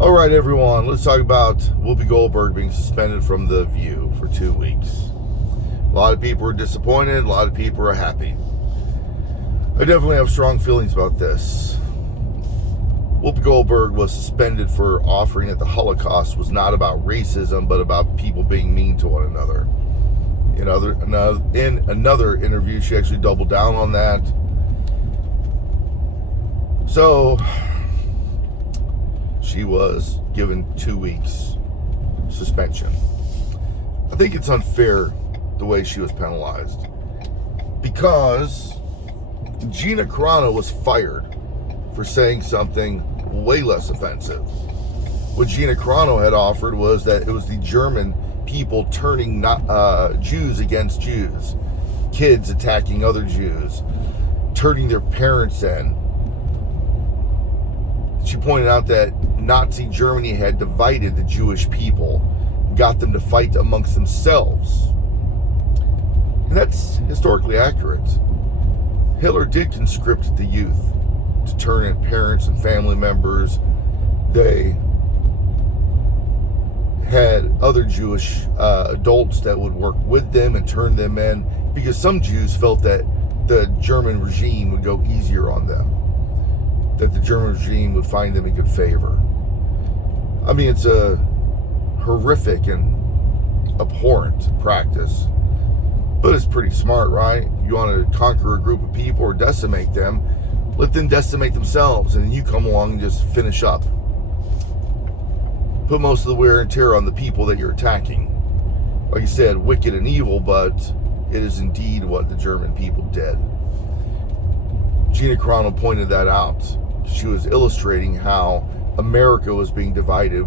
All right, everyone, let's talk about Whoopi Goldberg being suspended from The View for 2 weeks. A lot of people are disappointed. A lot of people are happy. I definitely have strong feelings about this. Whoopi Goldberg was suspended for offering that the Holocaust was not about racism, but about people being mean to one another. In another interview, she actually doubled down on that. So, she was given 2 weeks suspension. I think it's unfair the way she was penalized, because Gina Carano was fired for saying something way less offensive. What Gina Carano had offered was that it was the German people turning Jews against Jews, kids attacking other Jews, turning their parents in. She pointed out that Nazi Germany had divided the Jewish people, got them to fight amongst themselves. And that's historically accurate. Hitler did conscript the youth to turn in parents and family members. They had other Jewish adults that would work with them and turn them in, because some Jews felt that the German regime would go easier on them, that the German regime would find them in good favor. I mean, it's a horrific and abhorrent practice, but it's pretty smart, right? You want to conquer a group of people or decimate them, let them decimate themselves, and then you come along and just finish up. Put most of the wear and tear on the people that you're attacking. Like I said, wicked and evil, but it is indeed what the German people did. Gina Carano pointed that out. She was illustrating how America was being divided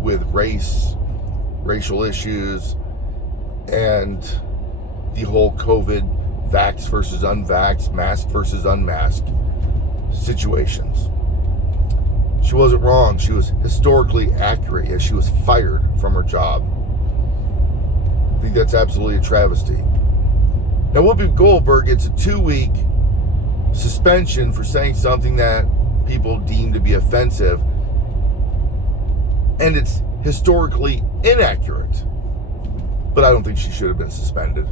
with racial issues, and the whole COVID, vax versus unvaxxed, mask versus unmasked situations. She wasn't wrong. She was historically accurate, yet she was fired from her job. I think that's absolutely a travesty. Now, Whoopi Goldberg gets a 2-week suspension for saying something that people deem to be offensive, and it's historically inaccurate. But I don't think she should have been suspended,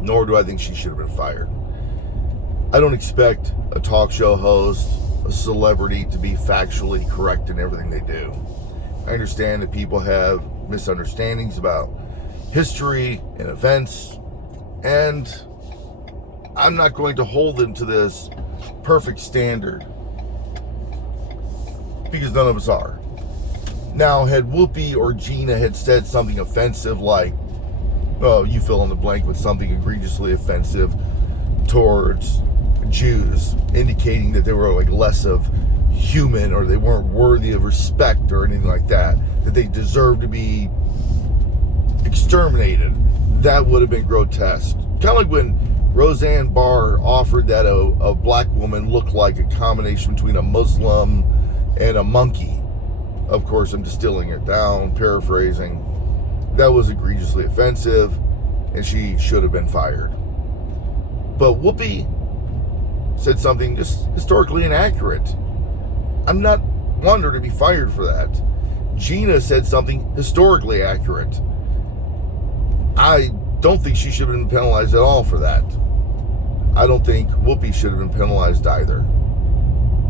nor do I think she should have been fired. I don't expect a talk show host, a celebrity, to be factually correct in everything they do. I understand that people have misunderstandings about history and events, and I'm not going to hold them to this perfect standard, because none of us are. Now, had Whoopi or Gina had said something offensive, like, oh, you fill in the blank with something egregiously offensive towards Jews, indicating that they were like less of human, or they weren't worthy of respect or anything like that, that they deserved to be exterminated, that would have been grotesque. Kind of like when Roseanne Barr offered that a black woman looked like a combination between a Muslim and a monkey. Of course, I'm distilling it down, paraphrasing. That was egregiously offensive, and she should have been fired. But Whoopi said something just historically inaccurate. I'm not wanting her to be fired for that. Gina said something historically accurate. I don't think she should have been penalized at all for that. I don't think Whoopi should have been penalized either.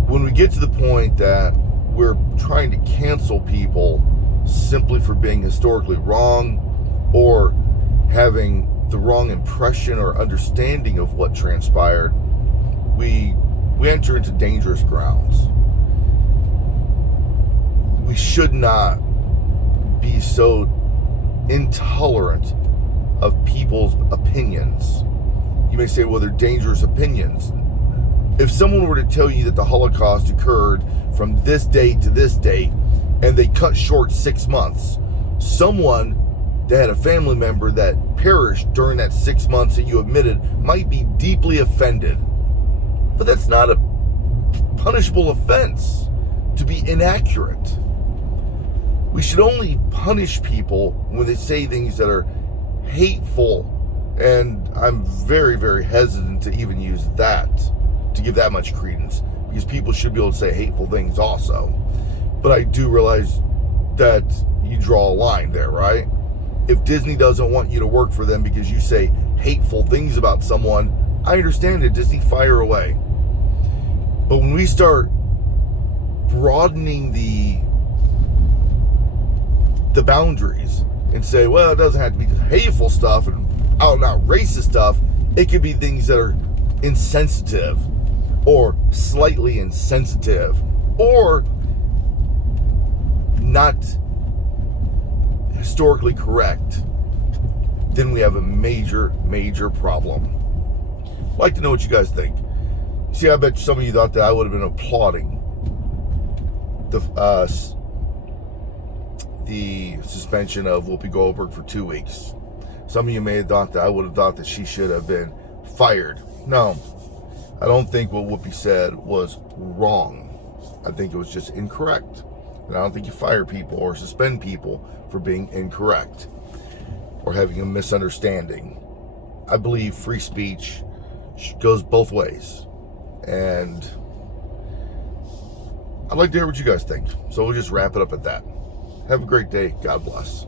When we get to the point that we're trying to cancel people simply for being historically wrong, or having the wrong impression or understanding of what transpired, we enter into dangerous grounds. We should not be so intolerant of people's opinions. You may say, well, they're dangerous opinions. If someone were to tell you that the Holocaust occurred from this date to this date, and they cut short 6 months, someone that had a family member that perished during that 6 months that you admitted might be deeply offended. But that's not a punishable offense to be inaccurate. We should only punish people when they say things that are hateful, and I'm very, very hesitant to even use that, to give that much credence, because people should be able to say hateful things also. But I do realize that you draw a line there, right? If Disney doesn't want you to work for them because you say hateful things about someone, I understand it. Disney, fire away. But when we start broadening the boundaries and say, well, it doesn't have to be just hateful stuff and out and out racist stuff. It could be things that are insensitive or slightly insensitive or not historically correct. Then we have a major, major problem. I'd like to know what you guys think. See, I bet some of you thought that I would have been applauding the suspension of Whoopi Goldberg for 2 weeks. Some of you may have thought that I would have thought that she should have been fired. No, I don't think what Whoopi said was wrong. I think it was just incorrect. And I don't think you fire people or suspend people for being incorrect or having a misunderstanding. I believe free speech goes both ways. And I'd like to hear what you guys think. So we'll just wrap it up at that. Have a great day. God bless.